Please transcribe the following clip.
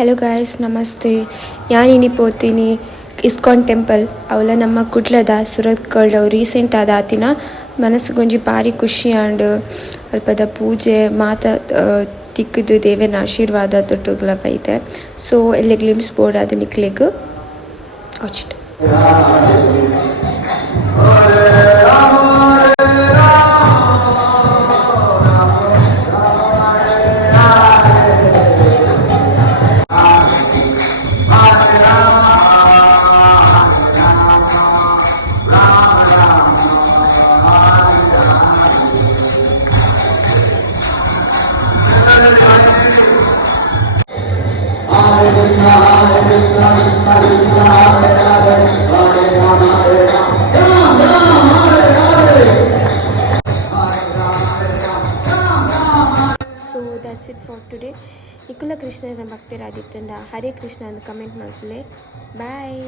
Hello guys ನಮಸ್ತೆ. ಯಾನಿನಿ ಪೋತೀನಿ ISKCON temple ಅವಲ ನಮ್ಮ ಕುಡ್ಲದ ಸುರತ್ಕಲ್ ಅವು ರೀಸೆಂಟ್ ಆದ ಆತಿನ ಮನಸ್ಸಿಗೊಂಜಿ ಭಾರಿ ಖುಷಿ ಆಂಡ್ ಅಲ್ಪದ ಪೂಜೆ ಮಾತ ತಿಕ್ಕುದು ದೇವೆರ್ನ ಆಶೀರ್ವಾದ ತೊಟ್ಟುಗ್ಲ ಬೈತೆ. ಸೊ ಎಲ್ಲಿ ಗ್ಲಿಮ್ಸ್ ಬೋರ್ಡ್ ಅದು ನಿಕ್ಲೆಗ್ ವಾಚಿಟ್. So that's it for today. ನಿಖುಲ ಕೃಷ್ಣನ ಭಕ್ತರಾದಿತ್ತಂಡ ಹರೇ ಕೃಷ್ಣ ಅಂತ ಕಮೆಂಟ್ ಮಾಡ್ಕೊಳ್ಳಿ. ಬಾಯ್.